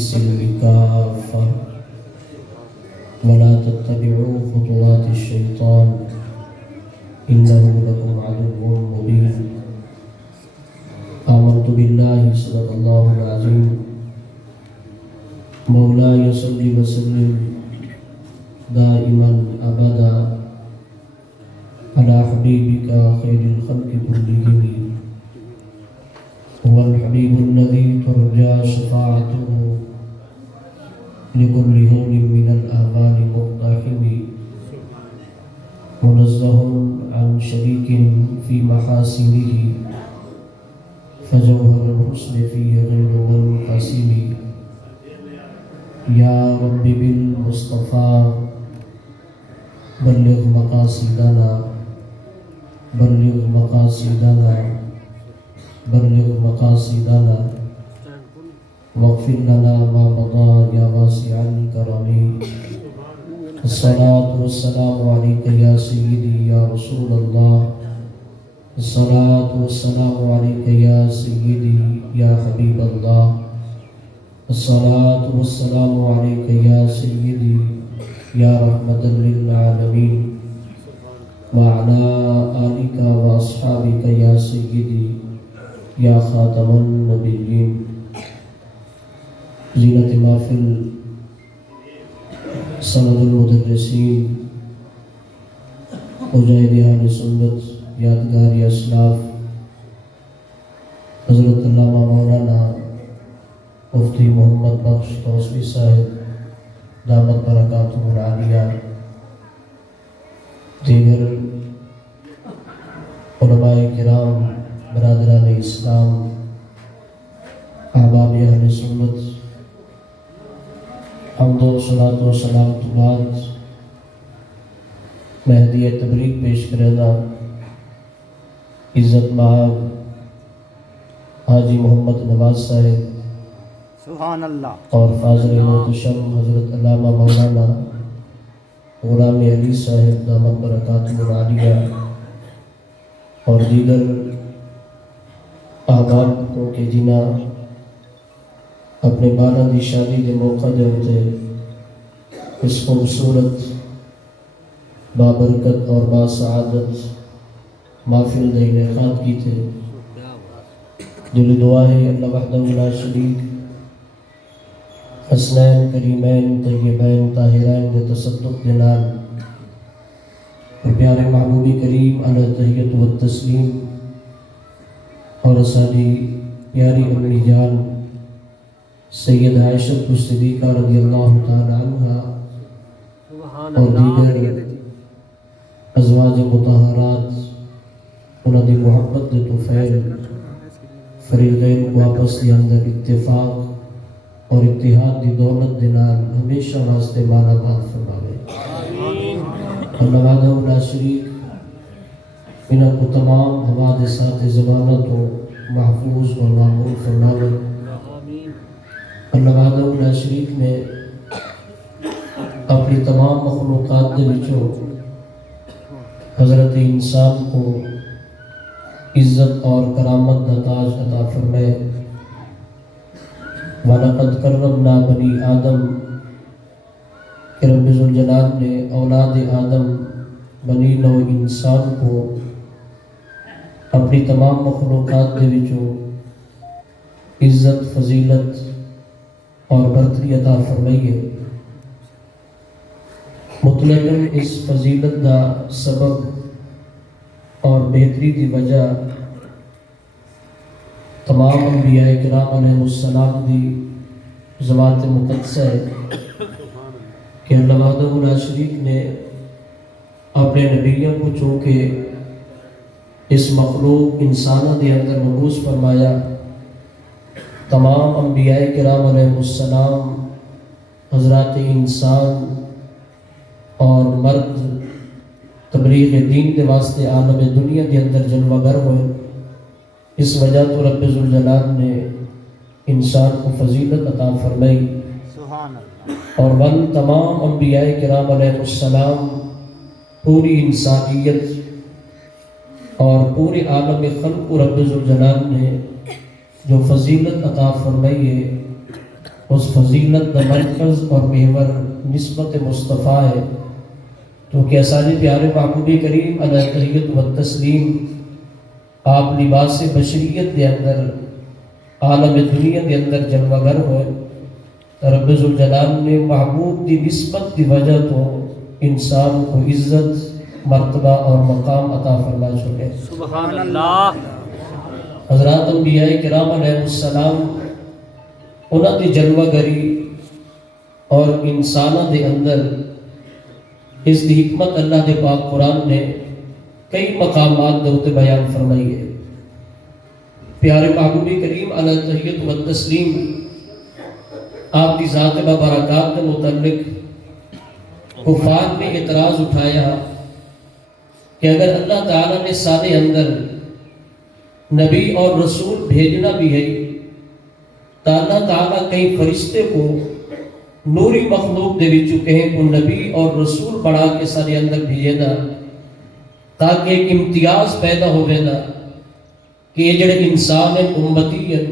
السلم كافة ولا تتبعوا خطوات الشيطان إنه لكم عدو مبين. آمنت بالله صدق الله العظيم. مولاي صل وسلم دائما أبدا على حبيبك خير الخلق كلهم، هو الحبيب الذي ترجى شفاعته لكل هول من الآمال مقتحم، منزه عن شريك في محاسنه فجوهر الحسن فيه غير منقسم. يا رب بالمصطفى بلغ مقاصدنا بلغ مقاصدنا بلغ مقاصدنا واغفر لنا ما مضى يا واسع الكرم. الصلاة والسلام عليك يا سيدي يا رسول الله، الصلاة والسلام عليك يا سيدي يا حبيب الله، الصلاة والسلام عليك يا سيدي يا رحمة للعالمين، وعلى آلك وأصحابك يا سيدي يا خاتم النبيين. زینت محفل سند المدرسین، مجاہد اہل سنت، یادگار اسلاف، حضرت علامہ مولانا مفتی محمد بخش توسوی صاحب دامت برکاتہ العالیہ، دیگر علماء کرام، برادران اسلام، احباب اہل سنت، حمد و صلاۃ و سلام کے بعد میں ہدیہ تبریک پیش کرنا عزت مآب حاجی محمد نواز صاحب سبحان اللہ اور فاضل محتشم حضرت علامہ مولانا غلام علی صاحب دامت برکاتہ العالیہ اور دیگر احباب کو کہ جنہاں اپنے بالا دی شادی کے موقع دے ہوتے اس خوبصورت بابرکت اور باسعادت محفل دے انعقاد کی تھے. دل دعا ہے اللہ وحدہ لا شریک حسنین کریمین طیبین طاہرین دے تصدق دلال اور پیارے محبوبی کریم علی تحیت و تسلیم اور اسالی پیاری امی جان سید عائشہ صدیقہ رضی اللہ تعالی عنہ اور دیگر ازواج مطہرات انہاں دی محبت دے توفیل فریقین کو آپس کے اندر اتفاق اور اتحاد دی دولت دے نال ہمیشہ واسطے مالا مال فرماوے. اللہ وحدہ لا شریک انہاں کو تمام حوادثات زمانہ تو محفوظ اور معمول فرماوے. اللہ وحدہ لا شریک نے اپنی تمام مخلوقات دے وچوں حضرت انسان کو عزت اور کرامت دا تاج عطا فرمائے. وَلَقَدْ كَرَّمْنَا بَنِي آدم کہ رب ذوالجلال نے اولاد آدم بنی نو انسان کو اپنی تمام مخلوقات دے وچوں عزت، فضیلت اور برتری عطا فرمائی ہے. مطلقاً اس فضیلت دا سبب اور بہتری دی وجہ تمام انبیاء کرام علیہ السلام دی ذوات مقدسہ ہے کہ اللہ وحدہ لا شریک نے اپنے نبیوں کو چونکہ اس مخلوق انسانہ دے اندر مبعوث فرمایا. تمام انبیاء کرام علیہ السلام حضرات انسان اور مرد تبلیغ دین کے واسطے عالم دنیا کے اندر جلوہ گر ہوئے. اس وجہ تو رب ذوالجلال نے انسان کو فضیلت عطا فرمائی اور ون تمام انبیاء کرام علیہ السلام پوری انسانیت اور پورے عالم خلق کو رب ذوالجلال نے جو فضیلت عطا فرمائی ہے اس فضیلت دا مرکز اور محور نسبت مصطفیٰ ہے، تو کہ اسانی پیارے محبوب کریم علیہ تحیت و تسلیم آپ لباس بشریت دے اندر عالم دنیا دے اندر جلوہ گر ہوئے، رب ذوالجلال نے محبوب دی نسبت دی وجہ تو انسان کو عزت، مرتبہ اور مقام عطا فرما چکے۔ سبحان اللہ۔ حضرات انبیاء کرام علیہ السلام انہاں دی جلوہ گری اور انسانہ دے اندر اس دی حکمت اللہ دے پاک قرآن نے کئی مقامات دے اوتے بیان فرمائی ہے۔ پیارے محبوب کریم علیہ تحیت و تسلیم آپ کی ذات ببرکات کے متعلق کفار نے اعتراض اٹھایا کہ اگر اللہ تعالیٰ نے سارے اندر نبی اور رسول بھیجنا بھی ہے تو اللہ تعالیٰ کئی فرشتے کو نوری مخلوق دے چکے ہیں کو نبی اور رسول بڑھا کے سارے اندر بھیجے نا تاکہ ایک امتیاز پیدا ہوئے نا کہ یہ جڑے انسان ہیں امتی ہیں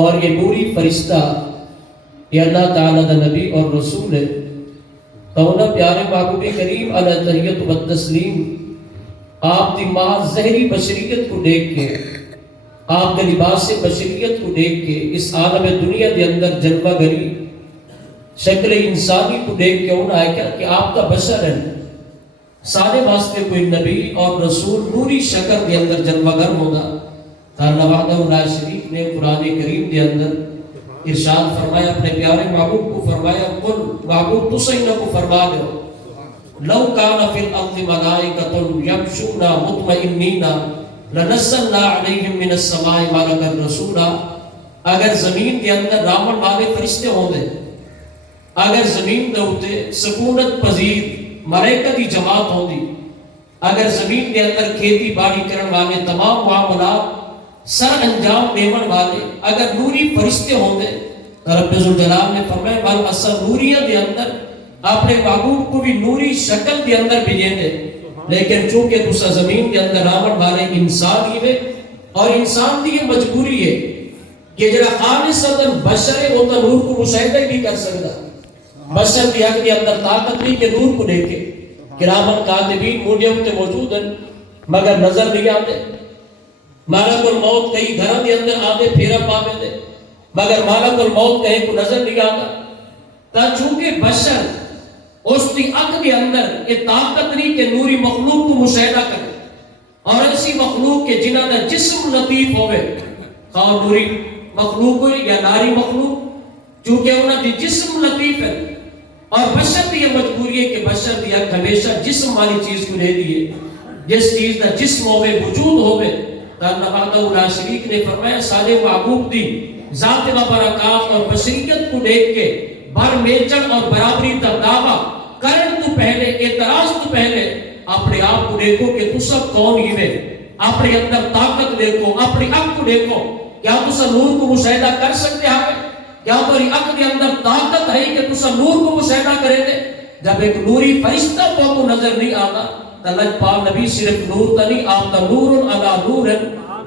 اور یہ نوری فرشتہ یہ اللہ تعالیٰ دا نبی اور رسول ہے، تو انہاں پیارے محبوب کریم علیہ تحیت و تسلیم آپ دی ماں زہری بشریت کو دیکھ کے، آپ کے لباس بشریت کو دیکھ کے، اس عالم دنیا دے اندر جلوہ گری شکل انسانی کو دیکھ کے انہوں نے کہا کہ آپ کا بشر ہے، سارے واسطے کوئی نبی اور رسول نوری شکل دے اندر جلوہ گر ہوگا۔ اللہ وحدہ لا شریک نے قرآن کریم دے اندر ارشاد فرمایا، اپنے پیارے محبوب کو فرمایا، قل محبوب تو صحیح نہ کو فرما دو، لو کان فی الارض ملائکۃ یمشون مطمئنین لنزلنا علیہم من السماء ملکا رسولا، اگر زمین کے اندر رامن والے فرشتے ہوں دے، اگر زمین دے اوتے سکونت پذیر ملائکہ دی جماعت ہوں دی، اگر زمین کے اندر کھیتی باڑی کرن والے تمام معاملات سر انجام دیون والے اگر نوری فرشتے ہوں دے، رب ذوالجلال نے فرمایا بل اصل نوریہ دے اندر اپنے محبوب کو بھی نوری شکل دے اندر بھیجے دے، لیکن چونکہ تسا زمین کے اندر آمن والے انسان ہی میں، اور انسان دی یہ مجبوری ہے کہ جڑا خالص اندر بشر ہے وہ تو نور کو مشاہدہ ہی نہیں کر سکتا، بشر کی حق کے اندر طاقت نہیں کہ نور کو دیکھے، کرامن کاتبین موڈے ہوتے موجود ہیں مگر نظر نہیں آتے، مالک الموت کئی گھروں کے اندر آدھے پھیرا پاوے دے مگر مالک الموت کہیں کو نظر نہیں آتا، تا چونکہ بشر اس کی عقل کے اندر یہ طاقت نہیں کہ نوری مخلوق کو مشاہدہ کرے، اور ایسی مخلوق کے جنہاں دا جسم لطیف ہوئے، خواہ نوری مخلوق ہوئے یا ناری مخلوق، چونکہ انہاں دی جسم لطیف ہے، اور بشر کی یہ مجبوری ہے کہ بشر دی عقل ہمیشہ جسم والی چیز کو لے دیئے، جس چیز دا جسم ہوئے وجود ہوئے۔ اللہ وحدہ لا شریک نے فرمایا سارے محبوب دی ذات ببرکات اور بشریت کو دیکھ کے بر میچن اور برابری دا دعویٰ کرن تو پہلے، اعتراض تو پہلے اپنے آپ کو دیکھو کہ تو سب کون ہی میں، اپنے اندر طاقت دیکھو، اپنی عقل کو دیکھو، کیا تو سب نور کو مشاہدہ کر سکتے ہیں؟ کیا تمہاری عقل کے اندر طاقت ہے کہ تو سب نور کو مشاہدہ کرے دے؟ جب ایک نوری فرشتہ کو نظر نہیں آتا، اللہ پاک نبی صرف نور تا نہیں، آپ تا نور علی نور ہے۔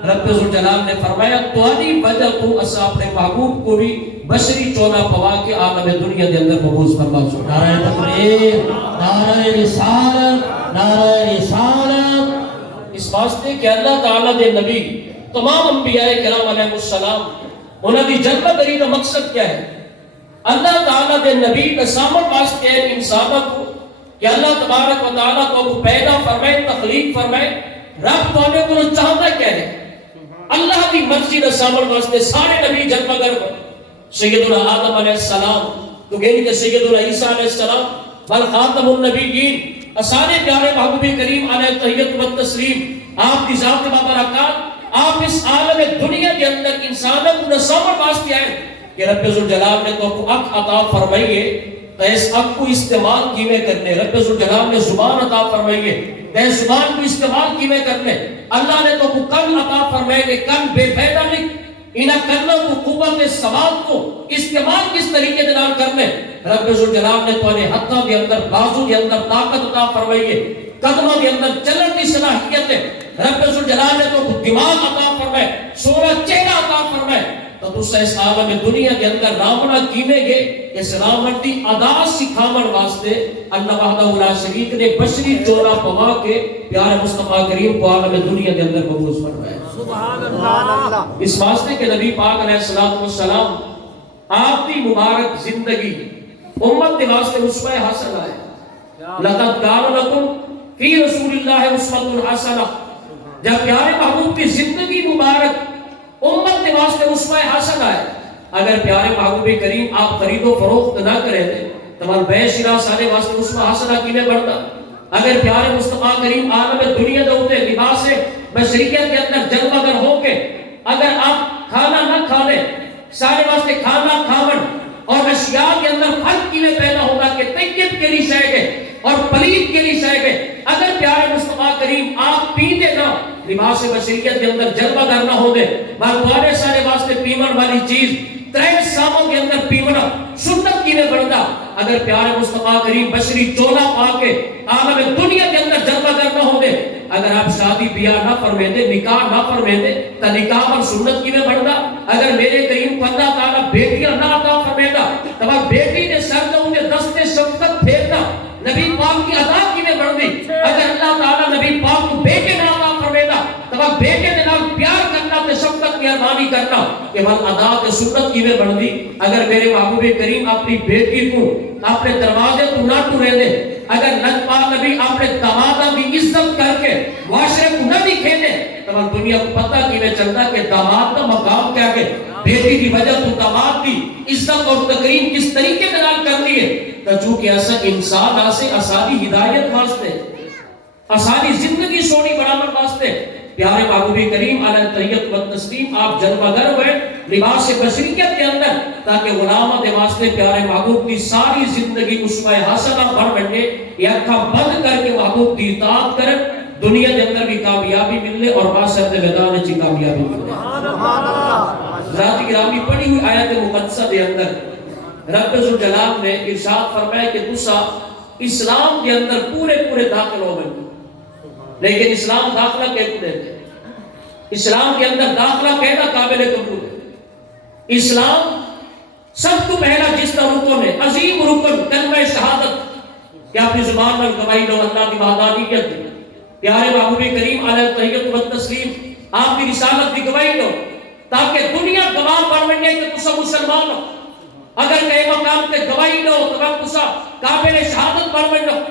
رب ذوالجلال نے فرمایا توانی وجہ تو اسا اپنے محبوب کو بھی بشری چونا پوا کے عالم دنیا دے اندر مبعوث فرما چکا۔ نعرہ تکبیر، نعرہ رسالت، نعرہ رسالت۔ اس واسطے کہ اللہ تعالیٰ دے نبی تمام انبیاء کرام علیہ السلام انہاں دی جلوہ گری کا مقصد کیا ہے؟ اللہ تعالیٰ دے نبی کا سامن واسطے ہے انسانہ کو کہ اللہ تبارک و تعالیٰ کو پیدا فرمائے، تخلیق فرمائے، رب تو ہمیں کو چاہتا کیا ہے؟ اللہ کی مرضی کا سامن واسطے سارے نبی جلوہ گر ہوئے، سیدنا آدم علیہ السلام تو کہنے کہ سیدنا عیسیٰ علیہ السلام بل خاتم النبیین، سارے پیارے محبوب کریم علیہ تحیت و تسلیم آپ کی ذات ببرکات، آپ اس عالم دنیا کے اندر انسانوں کو سامن واسطے آئے کہ رب ذوالجلال نے تو کو عقل عطا فرمائیے، تو اس عقل کو استعمال کیویں کرنے، رب ذوالجلال نے زبان عطا فرمائیے، تو زبان کو استعمال کیویں کرنے، اللہ نے تو کو کن عطا فرمائے کہ کن بے فائدہ نہیں، انہاں کنوں کو قوت سماعت کو استعمال کس طریقے سے نال کرنے، رب ذوالجلال نے تو نے ہتھاں دے اندر بازو دے اندر طاقت عطا فرمائیے، قدموں دے اندر چلن کی صلاحیت ہے، رب ذوالجلال نے تو دماغ عطا فرمائے، سونا چہرہ عطا فرمائے، تو تسا اس عالم دنیا کے اندر رامنا کیویں گے اس رامن دی ادا سکھاون واسطے اللہ وحدہ لا شریک نے بشری چولا پوا کے پیارے مصطفیٰ کریم کو عالم دنیا کے اندر مبعوث فرمایا. سبحان اللہ. اس واسطے کہ نبی پاک علیہ الصلوۃ والسلام آپ کی مبارک زندگی امت کے واسطے اسوہ حسنہ ہے. لقد کان لکم فی رسول اللہ اسوۃ حسنہ. جب پیارے محبوب کی زندگی مبارک امت کے واسطے اسوہ حسنہ ہے. اگر پیارے محبوب کریم آپ خرید و فروخت نہ کرے تھے تمہارا بے شرا سارے واسطے اسوہ حسنہ کیویں بڑھتا. اگر پیارے مصطفیٰ کریم عالم دنیا دے اوتے لباس بشریت کے اندر جلوہ گر ہو کے اگر آپ کھانا نہ کھا لیں سارے واسطے کھانا کھاون اور اشیاء کے اندر فرق کیویں پیدا ہوگا کہ طیب کے لیے شے گئے اور پلید کے لیے شے گئے. اگر پیارے مصطفیٰ کریم آپ پیندے نہ لباس بشریت کے اندر جلوہ گر نہ ہو دے بارے سارے واسطے پیمن والی چیز ترے ساموں کے اندر پیمنا سنت کیویں بڑھتا. اگر پیارے مصطفیٰ کریم بشری چولا پا کے عالم دنیا کے اندر جلوہ گر نہ ہو دے اگر آپ شادی بیاہ نہ فرمیندے نکاح نہ فرمیندے تو نکاح اور سنت کیویں بڑھتا. اگر میرے کریم کو اللہ تعالیٰ بیٹیاں نہ عطا فرمیندہ تو بیٹی نے سر دے انہیں دست شفقت پھیرنا نبی پاک کی عطا کیویں بڑھتی. اگر اللہ تعالیٰ نبی پاک کو بیٹے نہ عطا فرمیندہ تو بیٹے دے نال پیار کرنا تے شفقت مہربانی کرنا کہ ول ادا تے سنت کیویں بڑھتی. اگر میرے محبوب کریم اپنی بیٹی کو اپنے دروازے تو نہ ٹورے دے اگر نجپا نبی اپنے داماداں کی عزت کر کے معاشرے کو نہ دکھے دے تو دنیا کو پتہ کیویں چلتا کہ داماد کا مقام کیا ہے. بیٹی کی وجہ تو داماد کی عزت اور تکریم کس طریقے سے نال کرنی ہے تو چونکہ ایسا انسان آسے آسانی ہدایت واسطے آسانی زندگی سونی بناون واسطے پیارے محبوب کریم علیہ التحیت و تسلیم آپ جلوہ گر ہوئے لباس بشریت کے اندر تاکہ غلامہ دے واسطے پیارے محبوب کی ساری زندگی اسوہ حسنہ بن بننے یہ اکھا بند کر کے محبوب کی اطاعت کریں دنیا کے اندر بھی کامیابی ملے اور معاشرت میدان چ کامیابی ملے. سبحان اللہ. ذات گرامی پڑھی ہوئی آیت مقدسہ دے اندر رب ذوالجلال نے ارشاد فرمایا کہ تسا اسلام کے اندر پورے داخل ہو گئے لیکن اسلام داخلہ کیسے دیتے اسلام کے اندر داخلہ کہنا قابل قبول ہے. اسلام سب تو پہلا جس کا رکن ہے عظیم رکن کلمہ شہادت کہ اپنی زبان میں گواہی دو اللہ کی وحدانیت پیارے محبوب کریم علیہ التحیت و تسلیم آپ کی رسالت کی گواہی دو تاکہ دنیا گواہ بن بننے کہ تسا مسلمان ہو. اگر کئی مقام تے گواہی دو تو تسا قابل شہادت بن بنو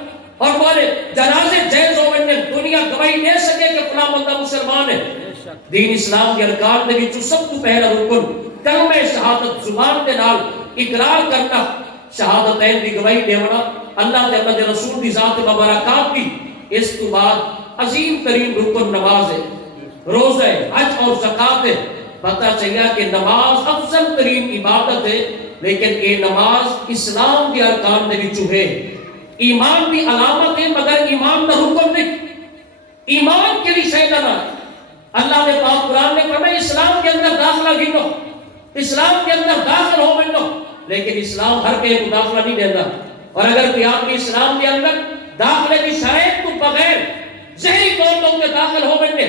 اور بولے جنازے جائز ہو بننے دنیا گواہی دے سکے کہ فلاں بندہ مسلمان ہے. دین اسلام کے ارکان میں بھی سب تو پہلا رکن کلمہ شہادت زبان کے نال اقرار کرنا شہادتین دی گواہی دیونا اللہ کے اللہ رسول دی ذات مبارکات دی. اس کے بعد عظیم ترین رکن نماز ہے روزہ ہے حج اور زکات ہے. پتہ چلیا کہ نماز افضل ترین عبادت ہے لیکن یہ نماز اسلام کے ارکان میں بھی ہے. ایمان کی علامت ہے مگر ایمان کا رکن نہیں. ایمان کے لیے شے نہ اللہ نے پاک قرآن نے فرمایا اسلام کے اندر داخلہ گنو اسلام کے اندر داخل ہو بنو لیکن اسلام ہر کے کو داخلہ نہیں دیتا. اور اگر کوئی آپ کے اسلام کے اندر داخلے کی شرائط کو بغیر ظاہری طور پر داخل ہو بننے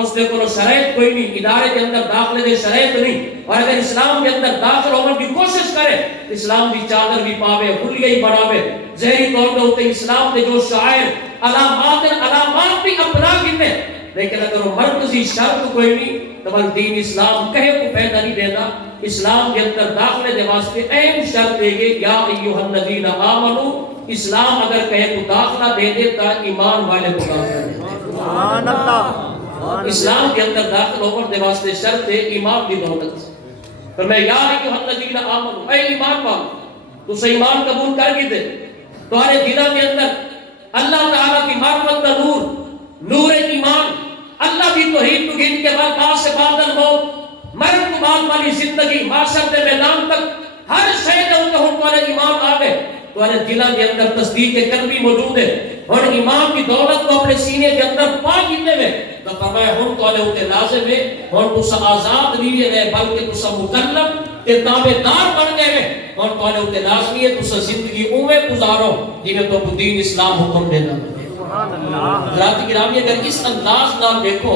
اس نے کوئی شرائط کوئی نہیں ادارے کے اندر داخلے دے شرائط نہیں. اور اگر اسلام کے اندر داخل ہونے کی کوشش کرے اسلام کی چادر بھی پاوے حلیہ ہی بڑھاوے ظاہری طور پر ہوتے اسلام کے جو شاعر علامات بھی اپنا گنے لیکن اگر وہ مرکزی شرط کوئی نہیں تو دین اسلام کہے کو پیدا نہیں دینا. اسلام کے اندر داخلے دے واسطے اہم شرط دے گے یا ایھا الذین آمنو اسلام اگر کہے کو داخلہ دے دیتا ایمان والے کو داخلہ دے دیتا. سبحان اللہ. اسلام کے اندر داخل ہونے دے واسطے شرط ہے ایمان کی دولت سے. پر میں یا ایھا الذین آمنو اے ایمان والو تو سے ایمان قبول کر گئے دے تمہارے دلوں کے اندر اللہ تعالیٰ کی معرفت کا نور ایمان اللہ کی توحید کو گن کے بعد بعد سے بادل موت مرد کو بعد والی زندگی معاشر دے میدان تک ہر شے دے ان کا تمہارے ایمان آ گئے تمہارے دلوں کے اندر تصدیق قلبی موجود ہے اور ایمان کی دولت کو اپنے سینے کے اندر پا کیتے ہوئے تو فرمایا ہن تمہارے اوتے لازم ہے ہن تسا آزاد نہیں رہے بلکہ تسا مکلف تے تابعدار بن گئے اور تمہارے اوتے لازمی ہے تسا زندگی اوے گزارو جویں تو دین اسلام حکم دینا. سبحان اللہ. حضرات گرامی اگر اس انداز نال دیکھو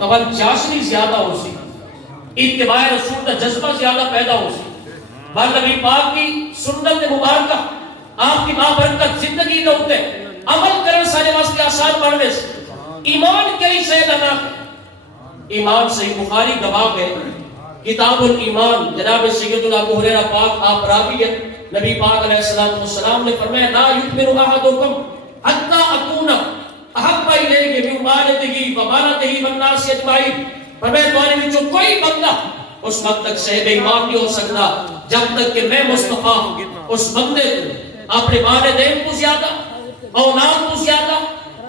تو چاشنی زیادہ ہو سی اتباع رسول کا جذبہ زیادہ پیدا ہو سی بل نبی پاک کی سنت مبارکہ آپ کی بابرکت زندگی نہ ہوتے عمل کرن سارے واسطے آسان بننے سے ایمان کئی شہد انا ایمان صحیح بخاری گواہ ہے کتاب الایمان جناب سیدنا ابو ہریرہ پاک آپ راوی ہیں نبی پاک علیہ السلام نے فرمایا لا یؤمن احدکم حتی اکون احب الیہ من والدہ وولدہ والناس اجمعین فرمایا تمہارے وچوں کوئی بندہ اس وقت تک صاحب ایمان نہیں ہو سکتا جب تک کہ میں مصطفیٰ اس بندے کو اپنے والدین کو زیادہ اولاد کو زیادہ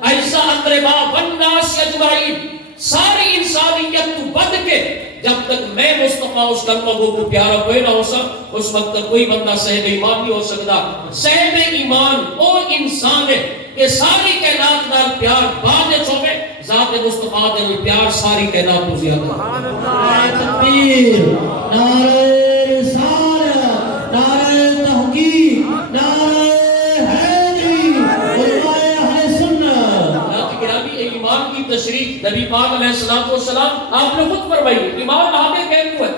ایسا اقربا والناس اجمعین ساری انسانیت کو بد کے جب تک میں مصطفیٰ اس کلمہ کو پیارا کوئی نہ ہو سک اس وقت تک کوئی بندہ صاحب ایمان نہیں ہو سکتا صاحب ایمان وہ انسان ہے کہ ساری کائنات نال پیار بعد چھوڑے ذات مصطفیٰ دے پیار ساری کائنات کو زیادہ نعرہ تکبیر نعرہ رسالت نعرہ تحقیق نعرہ حیدری علماء اہل سنت ایمان کی تشریح نبی پاک علیہ السلام آپ نے خود فرمائی ایمان آگے کہتے ہوئے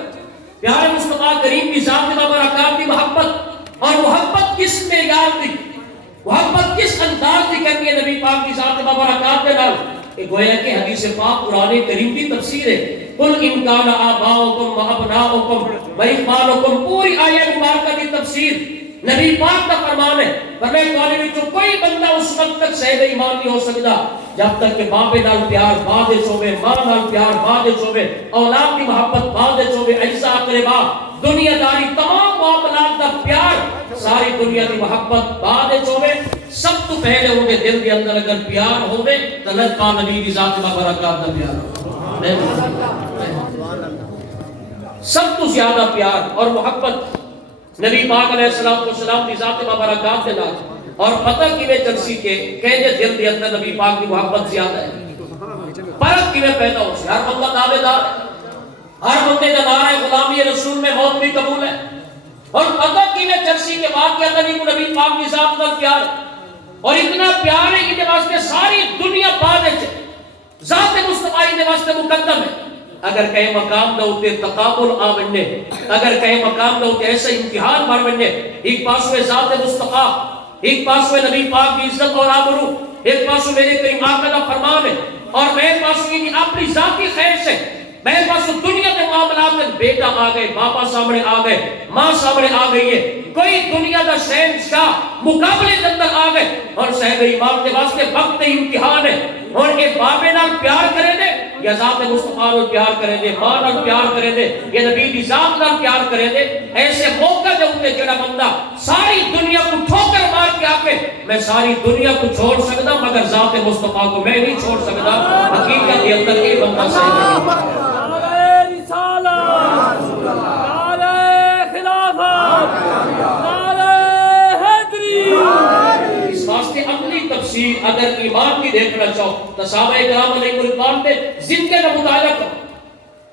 پیارے مصطفیٰ کریم کی ذات مبارکات کی محبت اور محبت کس معیار تھی محبت کس انداز تھی کہتی ہے نبی پاک کی ذات مبارکات کے نال ایک گویا کہ حدیث پاک قرآن کریم کی تفسیر ہے قل ان کان آباؤکم و ابناؤکم و اخوانکم پوری آیت مبارکہ کی تفسیر نبی پاک کا فرمان ہے فرمائے قرآن میں کوئی بندہ اس وقت تک صاحب ایمان نہیں ہو سکتا جب تک کہ باپ نال پیار بعد چھوے ماں نال پیار بعد چھوے اولاد کی محبت بعد چھوے ایسا اقربا دنیا داری تمام معاملات کا پیار ساری دنیا کی محبت بعد چھوے سب تو پہلے ان کے دل کے اندر اگر پیار ہوے تو اللہ پاک نبی کی ذات مبارکات کا پیار سب تو زیادہ پیار اور محبت نبی پاک علیہ السلام کی ذات مبارکات کے نال اور پتہ کیویں چلسی کے کہنے دل دے اندر نبی پاک کی محبت زیادہ ہے فرق کیویں پیدا ہو سی ہر بندہ دعوے دار ہر بندے کا نعرہ غلامی رسول میں موت بھی قبول ہے اور پتہ کیویں چلسی کے واقعہ نبی کو نبی پاک کی ذات کا پیار اور اتنا پیار ہے کہ واسطے ساری دنیا بعد ہے ذات مصطفیٰ دے واسطے مقدم ہے اگر کہیں مقام نہ ہوتے تقابل آونے اگر کہیں مقام نہ ہوتے ایسا امتحان مارنے ایک پاسوے ذات مصطفیٰ ایک پاسوے نبی پاک کی عزت اور آبرو ایک پاسوے میرے کریم آقا کا فرمان ہے اور میں پاسوے کی اپنی ذاتی خیر سے میں پاسوے دنیا کے معاملات میں بیٹا آ گئے باپا سامنے آ گئے ماں سامنے آ گئی ہے کوئی دنیا کا شہنشاہ مقابلے کے اندر آ گئے اور صاحب ایمان کے واسطے وقت امتحان ہے اور یہ باپے نال پیار کریں دے یا ذات مصطفیٰ نال پیار کریں دے ماں نال پیار کریں دے یا نبی دی ذات نال پیار کریں دے ایسے موقع جو ہوتے جڑا بندہ ساری دنیا کو ٹھوکر مار کے آکے میں ساری دنیا کو چھوڑ سکتا مگر ذات مصطفیٰ کو میں نہیں چھوڑ سکتا حقیقت کے اندر یہ بندہ صحیح تفسیر اگر ایمان کی دیکھنا چاہو تو صحابہ کرام علیہ رضوان نے زندگی کا مطالعہ کرو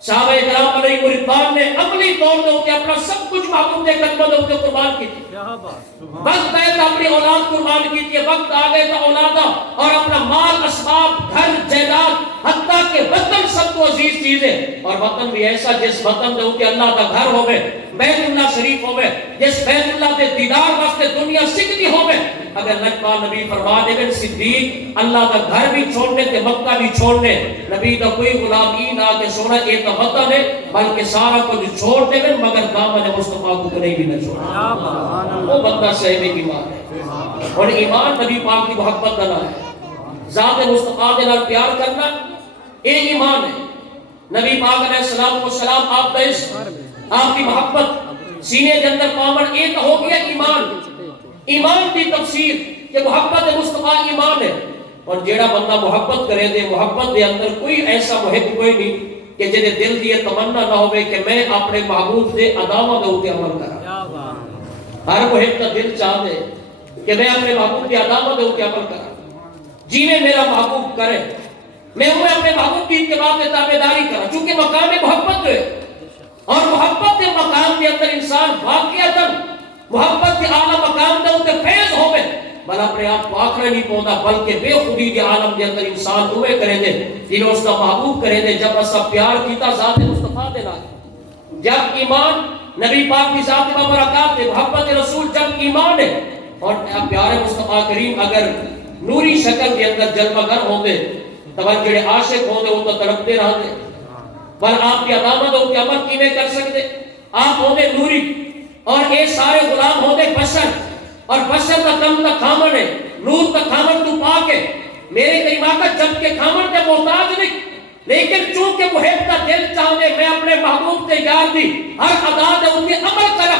صحابہ کرام علیہ رضوان نے عملی طور پر اپنا سب کچھ محبوب کے قدموں میں قربان کی تھی وقت آئے تو اپنی اولاد قربان کی تھی وقت آ گئے تو اولادہ اور اپنا مال اسباب گھر جائیداد حتیٰ کہ وطن سب کو عزیز چیز ہے اور وطن بھی ایسا جس وطن میں کہ اللہ کا گھر ہوئے بیت اللہ شریف ہوئے جس بیت اللہ کے دیدار واسطے دنیا سکتی ہوئے اگر نقبہ نبی فرما دے گا صدیق اللہ کا گھر بھی چھوڑنے تے مکہ بھی چھوڑنے نبی کا کوئی غلامی نہ کہ سونا ایک وطن ہے بلکہ سارا کچھ چھوڑ دے گا مگر دامن مصطفیٰ کو کہیں بھی نہ چھوڑا وہ بندہ صاحب ایمان ہے اور ایمان نبی پاک کی محبت کرنا ہے ذات مصطفیٰ کے نال پیار کرنا یہ ایمان ہے نبی پاک علیہ السلام آپ کا عشق آپ کی محبت سینے کے اندر پامن ایک ہو گیا ایمان کی تفسیر کہ محبت مصطفیٰ ایمان ہے اور جیڑا بندہ محبت کرے دے محبت دے اندر کوئی ایسا محب کوئی نہیں کہ جنہیں دل دی تمنا نہ ہوئے کہ میں اپنے محبوب دے ادامہ دے اوتے عمل کرا ہر محب کا دل چاہ دے کہ میں اپنے محبوب دے ادامہ دے اوتے عمل کرا جی میں میرا محبوب کرے میں انہیں اپنے محبوب کی اتباع میں تابعداری کرا چونکہ مقام محبت ہے اور محبت کے مقام کے اندر انسان واقعتاً محبت کے اعلیٰ مقام دے اوتے فیض ہوئے بل اپنے آپ کو آخر نہیں پہنچا بلکہ بے خودی کے عالم کے اندر انسان ہوئے کرے دے جنہوں اس کا محبوب کرے دے جب اسا پیار کیتا ذات مصطفیٰ دے نال جب ایمان نبی پاک کی ذات و برکات محبت رسول جب ایمان ہے اور پیارے مصطفیٰ کریم اگر نوری شکل کے اندر جلوہ گر ہوتے تو جڑے عاشق ہوتے وہ تو تڑپتے رہتے بل آپ کی علامت ہو کہ عمل کیویں کر سکتے آپ ہوتے نوری اور یہ سارے غلام ہوتے بشر اور بشر کا کم کا کھامن ہے نور کا کھامن تو پاک ہے میرے کریم آقا جب کے کھامن کے محتاج نہیں لیکن چونکہ محب کا دل چاہتے میں اپنے محبوب سے یاد دی ہر ادا دے ان کے عمل کرا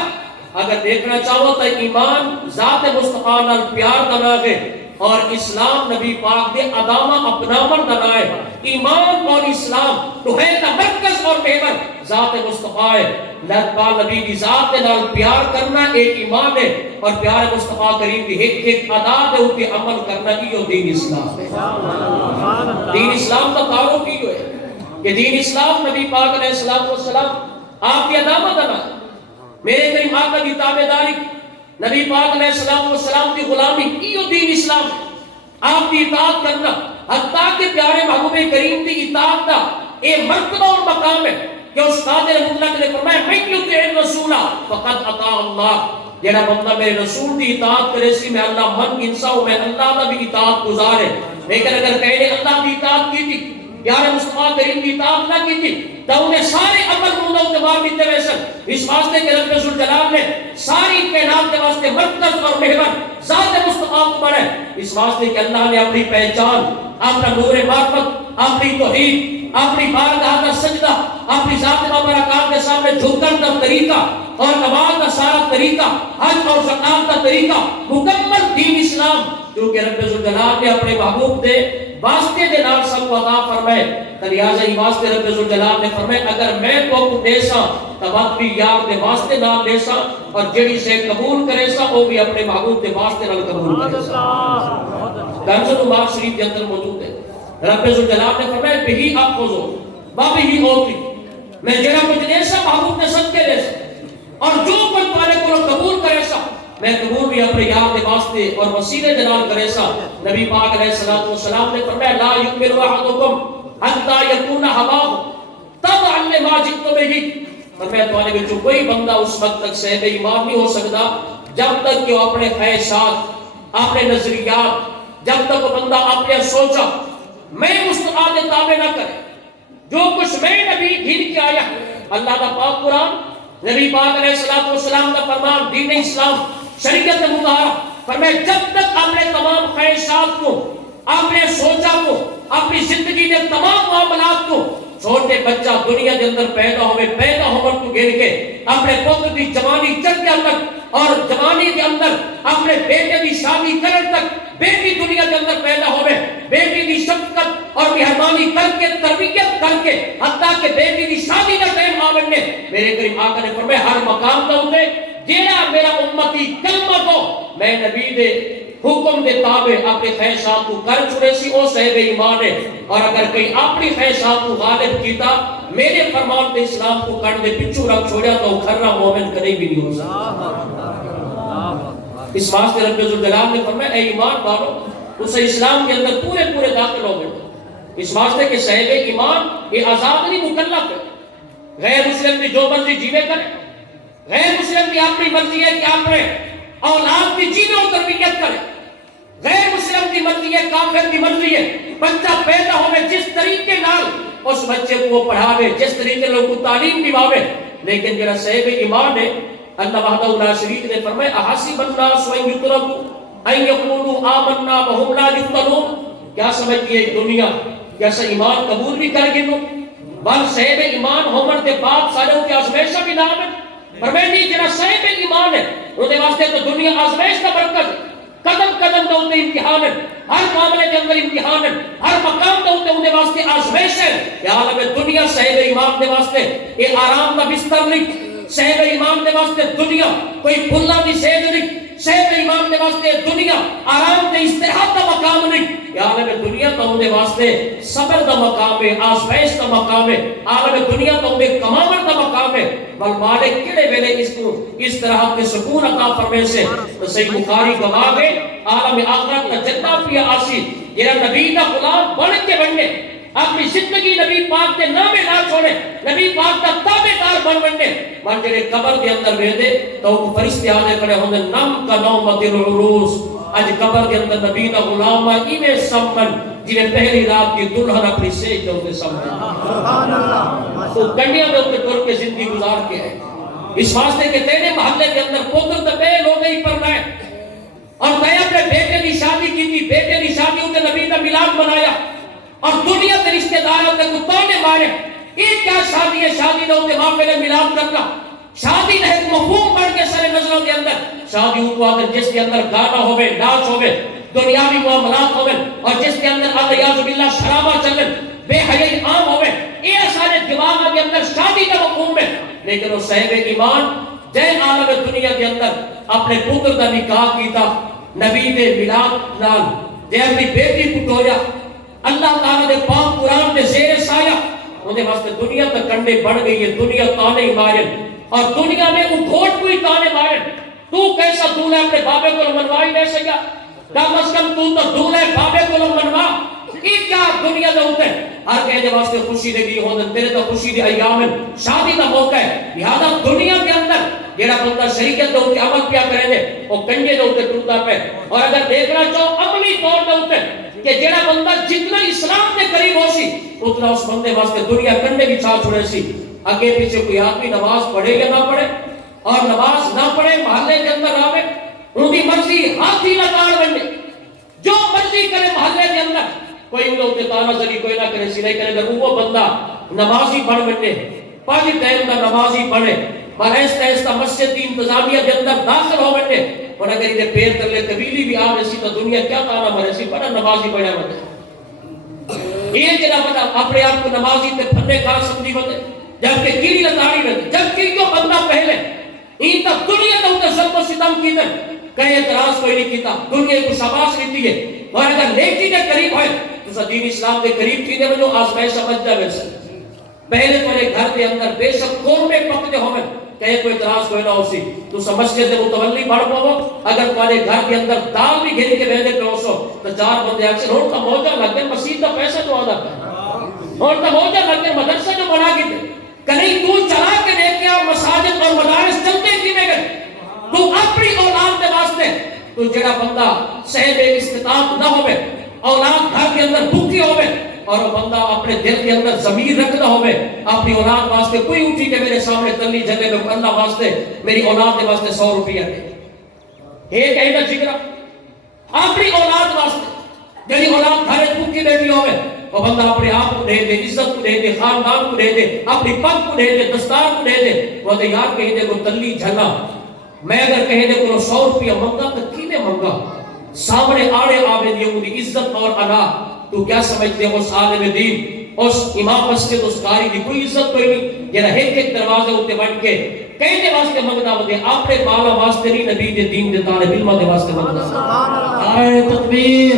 اگر دیکھنا چاہو تو ایمان ذات مصطفیٰ نال پیار دناغے اور اسلام نبی پاک دے ادامہ اپنامر دنائے ایمان اور اسلام تو ہے تا مرکز اور محور ذات مصطفیٰ ہے لطبا نبی دی ذات نال پیار کرنا ایک ایمان ہے اور پیار مصطفیٰ کریم کی ایک ادا دے ان کے عمل کرنا یہ دین اسلام ہے دین اسلام کا تعارف ہی ہے کہ دین اسلام نبی پاک علیہ السلام آپ کی ادامہ دنائے میرے کریم آقا کی تابعداری نبی پاک علیہ السلام کی غلامی یہ دین اسلام ہے آپ کی اطاعت کرنا حتیٰ کہ پیارے محبوب کریم کی اطاعت کا ایک مرتبہ اور مقام ہے کہ استاد مطلق نے فرمایا من یطع الرسول فقد اطاع اللہ جڑا بندہ میرے رسول کی اطاعت کرے سی میں اللہ من گنسا ہوں میں اللہ کا بھی اطاعت گزار ہے لیکن اگر کہنے اللہ کی اطاعت کی تھی پیارے مصطفیٰ کریم کی اطاعت نہ کی تھی تو انہیں سارے عمل مندہ اتبار دیتے ویسن اس واسطے کہ رب ذوالجلال نے ساری کائنات کے واسطے مرکز اور محور ذات مصطفیٰ کو بڑھے اس واسطے کہ اللہ نے اپنی پہچان اپنا نور معرفت اپنی توحید اپنی بارگاہ کا سجدہ اپنی ذات مبارکات کے سامنے جھکن کا طریقہ اور نماز کا سارا طریقہ حج اور زکات کا طریقہ مکمل دین اسلام کیونکہ رب ذوالجلال نے اپنے محبوب دے واسطے دے نال سب عطا فرمائے لہذا یہ واسطے رب ذوالجلال نے فرمائے اگر میں تو دیسا تب بھی یار دے واسطے نال دیسا اور جڑی سے قبول کرے سا وہ بھی اپنے محبوب دے واسطے نال قبول کرے سا کنز المال شریف کے اندر موجود ہے رب ذوالجلال نے فرمایا بہی اخذو بہی اوتی میں جڑا کچھ دیسا محبوب نے صدقے دیسا اور جو کوئی تمہارے کو قبول کرے سا میں قبول بھی اپنے یاد دے واسطے اور وسیلے جلال کرے سا نبی پاک علیہ السلام نے فرمایا لا یکمل احدکم حتی یکون ہواہ تبعا لما جئت بہ فرمایا تمہارے بچوں کوئی بندہ اس وقت تک صاحب ایمان نہیں ہو سکتا جب تک کہ وہ اپنے خواہشات اپنے نظریات جب تک وہ بندہ اپنے سوچا میں مستقاد تابع نہ کرے جو کچھ میں نبی گھن کے آیا اللہ کا پاک قرآن نبی پاک علیہ السلام کا فرمان دین اسلام شریعت مطہرہ فرمایا جب تک اپنے تمام خواہشات کو اپنے سوچا کو اپنی زندگی کے تمام معاملات کو چھوٹے بچہ دنیا کے اندر پیدا ہوئے تو گھر کے اپنے پتر کی جوانی چڑھنے تک اور جوانی کے اندر اپنے بیٹے کی شادی کرنے تک بیٹی دنیا کے اندر پیدا ہوئے بیٹی کی شفقت اور مہربانی کر کے تربیت کر کے حتیٰ کہ بیٹی کی شادی کا ٹائم آمن نے میرے کریم آقا نے فرمایا ہر مقام کا ہوتے جیڑا میرا امتی کلمہ کو میں نبی دے حکم دے تابع اپنے خواہشات کو کر چھڑے سی او صاحب ایمان ہے اور اگر کہیں اپنی خواہشات کو غالب کیتا میرے فرمان دے اسلام کو کٹ دے پچھو رکھ چھوڑیا تو کھرا مومن کدی بھی نہیں ہو سکتا اس واسطے رب ذوالجلال نے فرمایا اے ایمان والو اس اسلام کے اندر پورے داخل ہو گئے اس واسطے کہ صاحب ایمان یہ آزاد نہیں مکلف ہے غیر مسلم کی جو مرضی جیوے کرے غیر مسلم کی اپنی مرضی ہے کہ اپنے اولاد کی جینے اور تربیت کرے غیر مسلم کی مرضی ہے کافر کی مرضی ہے بچہ پیدا ہوئے جس طریقے نال اس بچے کو وہ پڑھاوے جس طریقے لوگ کو تعلیم دیواوے لیکن جنہا صاحب ایمان ہے اللہ وحدہ لا شریک نے فرمایا احسب الناس ان یترکوا ان یقولوا آمنا وهم لا یفتنون کیا سمجھتی ہے دنیا کیسا ایمان قبول بھی کر گی بل صاحب ایمان ہومن کے بعد سارے کی آزمائش بھی نام ہے فرمایا نہیں جنہا صاحب ایمان ہے انہوں واسطے تو دنیا آزمائش کا مرکز ہے قدم قدم دا ہوتے امتحان ہے ہر معاملے کے اندر امتحان ہے ہر مقام دا ہوتے انہیں واسطے آزمائش ہے یا عالم دنیا صاحب ایمان دے واسطے یہ آرام کا بستر نہیں صاحب ایمان دے واسطے دنیا کوئی بھلا دی سیج نہیں صاحب ایمان دے واسطے دنیا آرام دے استراحت کا مقام نہیں یا عالم دنیا تو انہیں واسطے صبر کا مقام ہے آزمائش کا مقام ہے عالم دنیا تو انہیں کمامت کا مقام ہے بل مالک کڑے ویلے اس کو اس طرح کے سکون عطا فرمائے سے تو صحیح بخاری گواہ ہے عالم آخرت کا جتنا بھی آسی یہ نبی کا غلام بن کے بننے اپنی زندگی نبی پاک کے نامے نہ چھوڑے نبی پاک کا تابعدار بن بننے من جڑے قبر دے اندر ویندے تو فرشتے آنے کھڑے ہوندے نم کا نومت العروس اج قبر دے اندر نبی دا غلام ایویں سمن جویں پہلی رات کی دلہن اپنی سیج دے اوتے سمن سبحان اللہ تو کنڈیاں دے اوتے ٹر کے زندگی گزار کے آئے اس واسطے کہ تیرے محلے کے اندر پتر تے بے لوگ ہی پر رہے اور میں اپنے بیٹے کی شادی کی تھی بیٹے کی شادی ہوتے نبی کا میلاد منایا اور دنیا کے رشتہ داروں کے کتوں نے مارے یہ کیا شادی ہے شادی نہ ہوتے وہاں پہلے میلاد کرنا شادی نہ ایک مفہوم بڑھ کے سارے نظروں کے اندر شادی ہوتا اگر جس کے اندر گانا ہوئے ناچ ہوئے دنیاوی معاملات ہوئے اور جس کے اندر علیاذ باللہ شرابہ چلن بے حیائی عام ہوئے یہ سارے دماغ کے اندر شادی کا مفہوم ہے لیکن وہ صاحب ایمان جن عالم دنیا کے اندر اپنے پتر کا نکاح کیتا نبی دے میلاد نال جے اپنی بیٹی کو ٹویا اللہ تعالیٰ دے پاک قرآن دے زیر سایہ انہیں واسطے دنیا تک کنڈے بڑھ گئی ہے دنیا تانے ہی مارن اور دنیا میں وہ گھوٹ کوئی تانے مارن تو کیسا دولہ اپنے بابے کو منوائی نہیں سکیا کم از کم تو دولہ بابے کو منوا یہ کیا دنیا دے ہوتے ہر کہنے واسطے خوشی دے گئی ہوندن تیرے تو خوشی دے ایام شادی کا موقع ہے لہذا دنیا کے اندر جیڑا بندہ شریعت دے ہوتے عمل پیا کرے دے وہ کنڈے دے ہوتے ٹوٹا پہ اور اگر دیکھنا چاہو عملی طور دے ہوتے کہ جیڑا بندہ جتنا اسلام کے قریب ہو سی اتنا اس بندے واسطے دنیا کنڈے بھی چھا چھوڑے سی آگے پیچھے کوئی آدمی نماز پڑھے یا نہ پڑھے اور نماز نہ پڑھے محلے کے اندر آوے ان کی مرضی ہاتھی نہ کار بننے جو مرضی کرے محلے کے اندر کوئی انہوں نے تانا زری کوئی نہ کرے سی نہیں کرے اگر وہ بندہ نمازی پڑھ بننے پانچ ٹائم کا نمازی پڑھے اور ایسا ایسا مسجد کی انتظامیہ کے اندر داخل ہو بننے اور اگر انہیں پیر کر لے قبیلی بھی آ رسی تو دنیا کیا تانا مرے سی بڑا نمازی پڑھے بننے یہ جنہ بنا اپنے آپ کو نمازی تے پھنے کھا سمجھی بننے جبکہ کیڑی لتاڑی بننے جبکہ جو بندہ پہلے این تک دنیا تو انہیں ظلم و ستم کی در کہیں اعتراض کوئی نہیں کیتا دنیا کو شاباش لیتی ہے اور اگر نیکی کے قریب ہے تو دین اسلام کے قریب کی دے جو آزمائش سمجھ جائے سے پہلے تمہارے گھر کے اندر بے شک قورمے پکتے ہوئے کہیں کوئی اعتراض کوئی نہ ہو سی تو سمجھتے تھے متولی بڑھ پاؤ اگر تمہارے گھر کے اندر دال بھی گھر کے بہنے پہ ہو تو چار بندے اکثر اور کا موجہ لگ گئے مسجد کا پیسہ جو آدھا اور کا موجہ لگ گئے مدرسہ جو بنا کی تھے کہیں تو چلا کے دیکھ کے مساجد اور مدارس چلتے کینے گئے تو اپنی اولاد کے واسطے تو جڑا بندہ صحب استطاعت نہ ہوئے اولاد گھر کے اندر بھوکی ہوئے اور وہ بندہ اپنے دل کے اندر ضمیر رکھتا ہوئے اپنی اولاد واسطے کوئی اٹھی کہ میرے سامنے تلی جگہ میں اللہ واسطے میری اولاد کے واسطے 100 روپیہ دے ایک ہے نا جگرہ اپنی اولاد واسطے جنہی اولاد گھر بھوکی بیٹھی ہوئے وہ بندہ اپنے آپ کو دے دے عزت کو دے دے خاندان کو دے دے اپنی پگ کو دے دے دستار کو دے دے وہ دے یار کہیں دے کو تلی جھلا میں اگر کہیں دے کو 100 روپیہ منگا تو کینے منگا سامنے آڑے آوے دی انہی عزت اور ادا تو کیا سمجھتے ہیں اس عالم دین اس امام مسجد اس قاری کی کوئی عزت کوئی نہیں یہ رہے ایک دروازے ہوتے بن کے کہیں دے واسطے منگنا ہوتے آپ نے بالا واسطے نہیں نبی دے دین دے طالب علمہ دے واسطے منگنا نعرہ تکبیر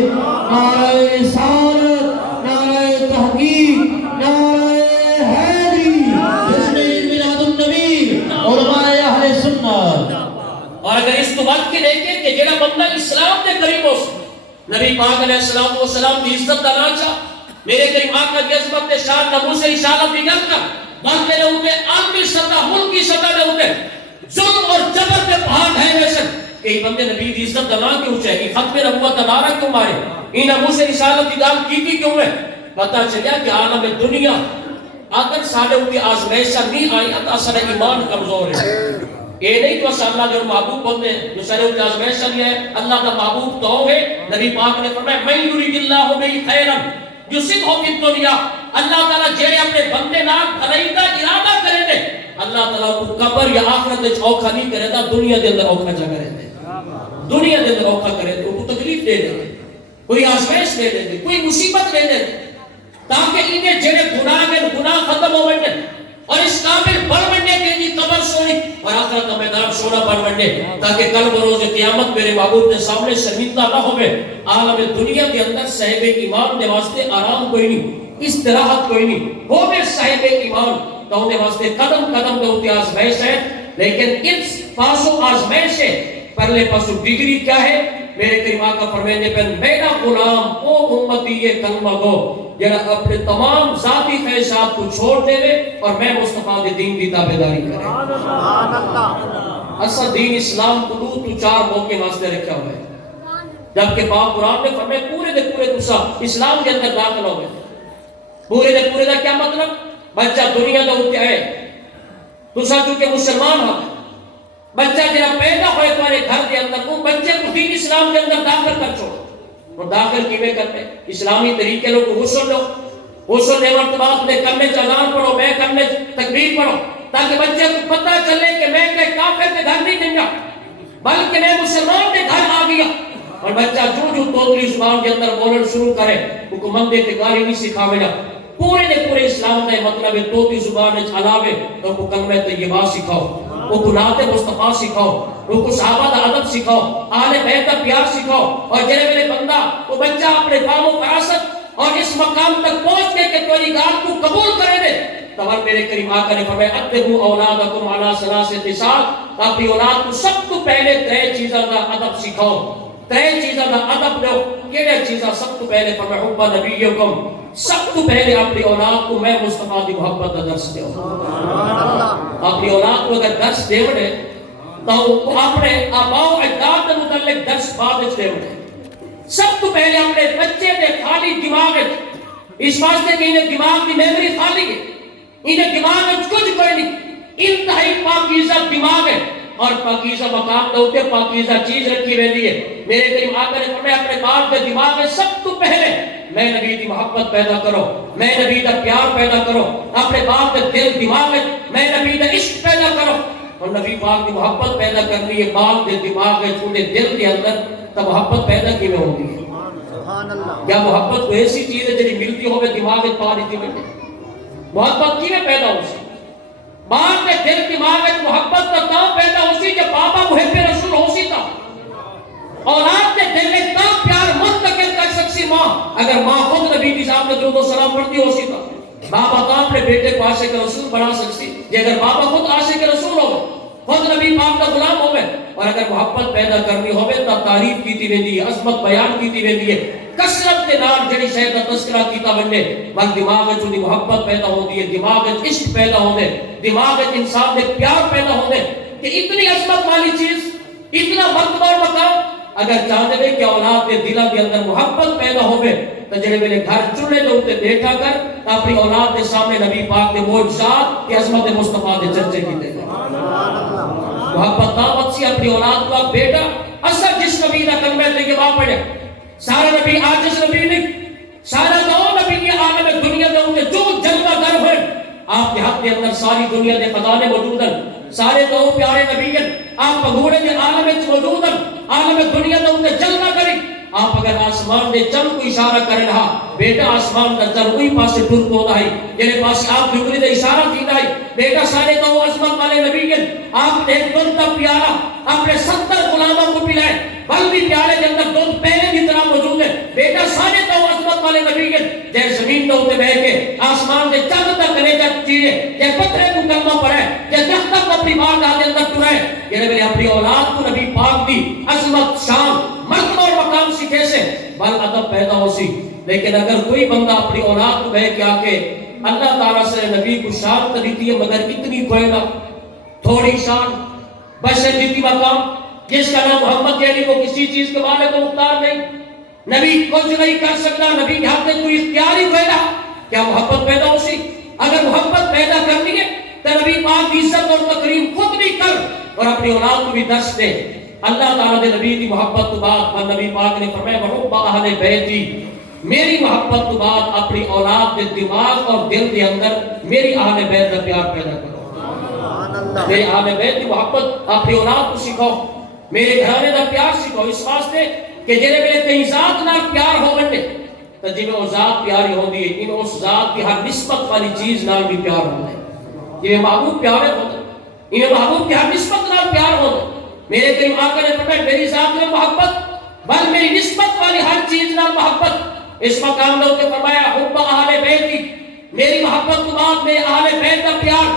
نعرہ رسالت نعرہ تحقیق نعرہ حیدری جشن میلاد النبی علماء اہل سنت اور اگر اس کو بات کی دیکھیں کہ جڑا بندہ اسلام دے قریب ہو نبی پاک علیہ السلام کی عزت دا ناچا میرے قریب آقا کی عظمت شان نموز رسالت بھی گل کر بات میرے ہوتے عالمی سطح ملکی سطح دے ہوتے ظلم اور جبر کے پہاڑ ہے ویسے کہ یہ بندے نبی دی عزت دا نا کیوں چاہے یہ ختم نبوت دا نعرہ کیوں مارے یہ نموز رسالت کی گل کی کیوں ہے پتہ چلیا کہ عالم دنیا اگر سارے ہوتی آزمائشہ نہیں آئی تو اثر ایمان کمزور ہے یہ نہیں تو اسا اللہ جو محبوب بندے جو سارے ہوتی آزمائشہ نہیں ہے اللہ کا محبوب تو ہے نبی پاک نے فرمایا من یرید اللہ بہ خیرا یصبہ فی الدنیا اللہ تعالیٰ جڑے اپنے بندے نال بھلائی کا ارادہ کرے دے اللہ تعالیٰ کو قبر یا آخرت وچ اوکھا نہیں کرے دا دنیا دے اندر اوکھا جا کرے دے دنیا دے اندر اوکھا کرے دے کو تکلیف دے دے کوئی آزمائش دے دے کوئی مصیبت دے دے تاکہ انہیں جڑے گناہ ختم ہو بننے اور اس قابل بڑھ بننے کے لیے قبر سونی اور آخرت کا میدان سونا بڑھ بننے تاکہ کل بروز قیامت میرے محبوب کے سامنے شرمندہ نہ ہوئے عالم دنیا کے اندر صاحب ایمان دے واسطے آرام کوئی نہیں استراحت کوئی نہیں ہوئے صاحب ایمان تو انہیں واسطے قدم قدم دے ہوتے آزمائش ہے لیکن اس پاسو آزمائش ہے پرلے پاسو ڈگری کیا ہے میرے کریم آقا فرمانے پر میرا غلام او امتی یہ کلمہ گو جڑا اپنے تمام ذاتی خواہشات کو چھوڑ دے اور میں مصطفیٰ دے دین دی تابعداری کرے. سبحان اللہ. اصل دین اسلام کو تو 4 موقع واسطے رکھا ہوا ہے. جبکہ پاک قرآن نے فرمایا پورے دے پورے تسا اسلام کے اندر داخل ہو گئے. پورے دے پورے دا کیا مطلب؟ بچہ دنیا دا ہوتے ہے تسا چونکہ مسلمان ہو بچہ جڑا پیدا ہوئے تمہارے گھر کے اندر وہ بچے کو دین اسلام کے اندر داخل کر چھوڑو. اور داخل کیویں کرتے اسلامی طریقے لوگ غسل لو غسل دے وقت بعد میں کرنے اذان پڑھو میں کرنے تکبیر پڑھو تاکہ بچے کو پتہ چلے کہ میں کہ کافر کے گھر نہیں گیا بلکہ میں مسلمان کے گھر آ گیا. اور بچہ جو توتلی زبان کے اندر بولنا شروع کرے حکومت دے کے گالی نہیں سکھاوے گا. پورے دے پورے اسلام کا مطلب ہے توتلی زبان وچ علاوے اور کو کلمہ طیبہ سکھاؤ وہ گناہ مصطفیٰ سکھاؤ وہ کو صحابہ دا ادب سکھاؤ آل بیت کا پیار سکھاؤ. اور جڑے میرے بندہ وہ بچہ اپنے فہم و فراست اور اس مقام تک پہنچ کے کہ تیری بات کو قبول کرے دے تمہار میرے کریم آقا نے فرمایا ادبوا اولادکم علی ثلاث خصال. اپنی اولاد کو سب تو پہلے 3 چیزاں کا ادب سکھاؤ 3 چیزاں کا ادب دو. کیڑے چیزاں؟ سب تو پہلے فرمایا حب نبیکم سب تو پہلے اپنی اولاد کو میں مصطفیٰ دی محبت کا درس دو. اپنی اولاد کو اگر درس دے وڑے تو اپنے آباء و اجداد کے متعلق درس بعد دے وڑے. سب تو پہلے اپنے بچے دے خالی دماغ اس واسطے کہ انہیں دماغ کی میموری خالی ہے انہیں دماغ میں کچھ کوئی نہیں. انتہائی پاکیزہ دماغ ہے اور پاکیزہ مقام دوتے پاکیزہ چیز رکھی رہتی ہے. میرے کریم آقا نے فرمایا اپنے باپ کے دماغ میں سب تو پہلے میں نبی دی محبت پیدا کرو میں نبی دا پیار پیدا کرو. اپنے باپ کے دل دماغ میں میں نبی دا عشق پیدا کرو. اور نبی پاک دی محبت پیدا کرنی ہے باپ کے دماغ میں چھوٹے دل کے اندر تو محبت پیدا کیویں ہوتی ہے؟ سبحان اللہ. کیا محبت کوئی ایسی چیز ہے جڑی ملتی ہوے دماغ میں پا دیتی بیٹھے؟ محبت کیویں پیدا ہوسی؟ باپ کے دل دماغ میں محبت کا کام پیدا ہوسی جب بابا محب رسول ہوسی تھا. اولاد کے دل میں کام پیار منتقل کر سکسی ماں اگر ماں خود نبی کی صاحب نے درود و سلام پڑھتی ہوسی تھا. بابا تو اپنے بیٹے کو عاشق رسول بنا سکسی جے اگر بابا خود عاشق رسول ہو خود نبی پاک کا غلام ہوئے. اور اگر محبت پیدا کرنی ہوئے تو تعریف کیتی ویندی ہے عظمت بیان کیتی ویندی ہے کثرت کے نال جڑی شے دا تذکرہ کیتا ونے بس دماغ وچ دی محبت پیدا ہوندی ہے دماغ وچ عشق پیدا ہوندے دماغ وچ انسان دے پیار پیدا ہوندے کہ اتنی عظمت والی چیز اتنا مرتبہ اور مقام اگر چاہتے ہیں کہ اولاد کے دلوں کے اندر محبت پیدا ہوئے تو جڑے میرے گھر چولہے دے اوپر بیٹھا کر اپنی اولاد کے سامنے نبی پاک کے معجزات کی عظمت مصطفیٰ دے چرچے کیتے ہیں. محبت دعوت سی اپنی اولاد کو بیٹا اثر جس نبی کا کلمہ طیبہ پڑھے سارا نبی عاجز نبی نہیں سارا دو نبی کے عالم دنیا دے اوپر جو جلوہ گر ہوئے آپ کے حق کے اندر ساری دنیا دے خزانے موجود ہیں سارے دو پیارے نبی ہیں آپ پگوڑے کے عالم وچ موجود ہیں عالم دنیا دے اوپر جلوہ کریں. آپ اگر آسمان دے چل کو اشارہ کرے رہا بیٹا آسمان کا چل وہی پاسے ٹر کو ہے جڑے پاس آپ ڈگری دے اشارہ کیتا ہے بیٹا سارے تو عظمت والے نبی ہیں آپ ایک دودھ کا پیالہ اپنے 70 غلاموں کو پلائے بلکہ پیالے کے اندر دودھ پہلے کی طرح موجود ہے بیٹا سارے تو عظمت والے نبی ہیں جے زمین دے اوپر بیٹھ کے آسمان دے چل تک کلیجہ چیرے جے پتھرے کو کلمہ پڑھے جے درخت کو اپنی بارگاہ کے اندر ٹرائے یہ میرے اپنی اولاد کو نبی پاک دی عظمت شان مرتبہ اور مقام سکھے سے بل ادب پیدا ہو سی. لیکن اگر کوئی بندہ اپنی اولاد کو بہ کے آ کے اللہ تعالیٰ سے نبی کو شان تو دیتی ہے مگر اتنی کوئی نہ تھوڑی شان بشر دیتی مقام جس کا نام محمد یعنی وہ کسی چیز کے والے کو مختار نہیں نبی کچھ نہیں کر سکتا نبی کے ہاتھ میں کوئی اختیار ہی پیدا کیا محبت پیدا ہو سی؟ اگر محبت پیدا کرنی ہے تو نبی پاک کی عزت اور تکریم خود بھی کر اور اپنی اولاد کو بھی درس دے. اللہ تعالیٰ دے نبی دی محبت تو بعد نبی پاک نے فرمایا وَحُبَّ أَهْلِ بَيْتِي میری محبت تو بعد اپنی اولاد کے دماغ اور دل کے اندر میری اہل بیت کا پیار پیدا کرو. میری اہل بیت کی محبت اپنی اولاد کو سکھاؤ میرے گھرانے کا پیار سکھاؤ اس واسطے کہ جنہیں میرے کہیں ذات نال پیار ہو بننے تو جنہیں وہ ذات پیاری ہوتی ہے انہیں اس ذات کی ہر نسبت والی چیز نال بھی پیار ہوتا ہے. جنہیں محبوب پیارے ہوتے انہیں محبوب کی ہر نسبت نال پیار ہوتا ہے. میرے کریم آقا نے فرمایا میری ذات میں محبت بل میری نسبت والی ہر چیز نال محبت اس مقام میں کے فرمایا حب اہل بیتی میری محبت کے بعد میرے اہل بیت کا پیار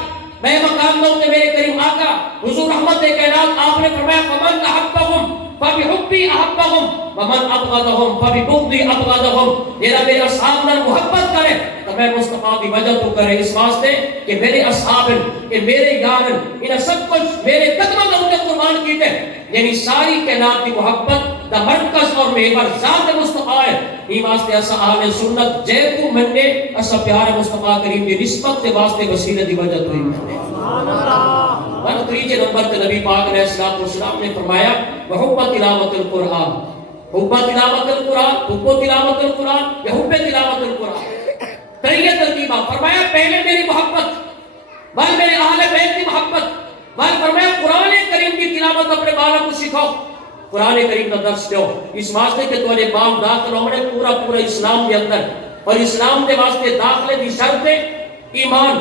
میں مقام میں میرے کریم آقا حضور رحمت کائنات آپ نے فرمایا فمن احبهم فبحب فبحبی احبہم ومن ابغضہم فببغضی ابغضہم، میرا میرے اصحاب نال محبت کرے تو میں مصطفیٰ کی وجہ تو کرے، اس واسطے کہ میرے اصحاب کہ میرے یار انہیں سب کچھ میرے قدموں کے اوپر قربان کیتے، یعنی ساری کائنات کی محبت دا مرکز اور محور ذات مصطفیٰ ہے۔ یہ واسطے اسا اہل سنت جے کو مننے اسا پیارے مصطفیٰ کریم دی نسبت کے واسطے وسیلے دی وجہ تو ہی مننے۔ اور تیجے نمبر تے نبی پاک علیہ السلام نے فرمایا وحب تلاوت القرآن، حب تلاوت القرآن، حب تلاوت القرآن یا حب تلاوت القرآن، تریہ ترتیبہ فرمایا پہلے میری محبت، بعد میرے اہل بیت کی محبت، بعد فرمایا قرآن کریم کی تلاوت اپنے بالوں کو سکھاؤ، قرآن کریم کا درس دو، اس واسطے کہ تمہارے بال داخل ہونے پورا اسلام کے اندر، اور اسلام کے واسطے داخلے دی شرط ایمان،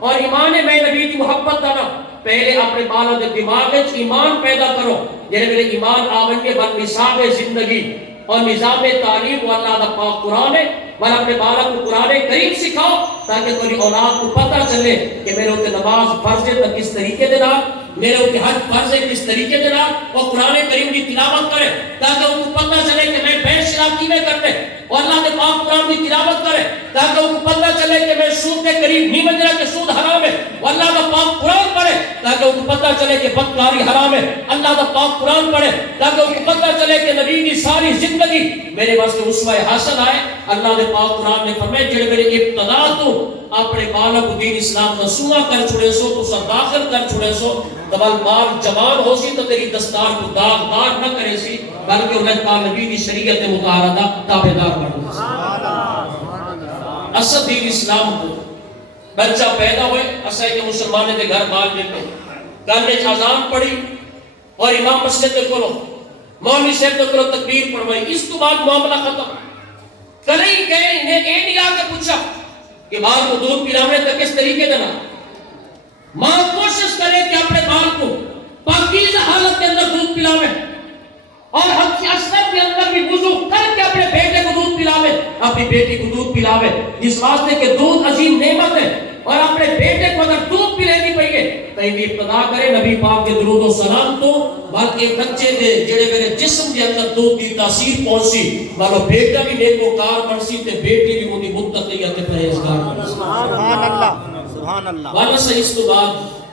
اور ایمان میں نبی کی محبت دانا، پہلے اپنے بالوں کے دماغ ایمان پیدا کرو، جنہیں میرے ایمان آمن کے بعد نصاب زندگی اور نظام تعلیم و اللہ دا پاک قرآن ہے، بل اپنے بالوں کو قرآن کریم سکھاؤ تاکہ تمہاری اولاد کو پتہ چلے کہ میرے ہوتے نماز فرض ہے تو کس طریقے دے نال، میرے ہوتے حج فرض ہے کس طریقے دے نال، اور قرآن کریم کی تلاوت کرے تاکہ ان کو پتہ چلے کہ میں بیت شراب کی میں کرتے، اور اللہ کے پاک قرآن کی تلاوت کرے تاکہ ان کو پتہ چلے کہ میں سود کے قریب نہیں بن رہا کہ سود حرام ہے، اور اللہ کا پاک قرآن پڑھے تاکہ ان کو پتہ چلے کہ بدکاری حرام ہے، اللہ کا پاک قرآن پڑھے تاکہ ان کو پتہ چلے کہ نبی کی ساری زندگی میرے واسطے اسوہ حسن آئے۔ اللہ کے پاک قرآن نے فرمایا جڑے میرے ابتدا تو اپنے بالوں کو دین اسلام کا سوا کر چھوڑے سو تو سب داخل کر چھوڑے سو، دبل بال جوان ہو سی تو تیری دستار کو داغ دار نہ کرے سی بلکہ انہیں پاک نبی کی شریعت مطالعہ تابعدار بنو سی۔ اصل دین اسلام کو بچہ پیدا ہوئے اسے کہ مسلمانے دے گھر بال دیتے کل نے اذان پڑھی اور امام مسجد کو لو مولوی صاحب کو تکبیر پڑھوائی، اس تو بعد معاملہ ختم۔ کلے ہی گئے انہیں نہیں آ کے پوچھا کہ بال کو دودھ پلانے تک کس طریقے دینا، ماں کوشش کرے کہ اپنے بال کو پاکیزہ حالت کے اندر دودھ پلاوے، اور ہم اصغر کے اندر بھی وضو کر کے اپنے بیٹے کو دودھ پلاوے، اپنی بیٹی کو دودھ پلاوے، اس واسطے کہ دودھ عظیم نعمت ہے، اور اپنے بیٹے کو اگر دودھ پلانی پڑیے تو یہ ابتدا کرے نبی پاک کے درود و سلام تو بلکہ بچے دے جڑے میرے جسم کے اندر دودھ کی تاثیر پہنچی مالو بیٹا بھی نیکوکار بنسی تے بیٹی بھی مدی متقیت پرہیزگار بنسی۔ سبحان اللہ، سبحان اللہ۔ والا سے اس تو بعد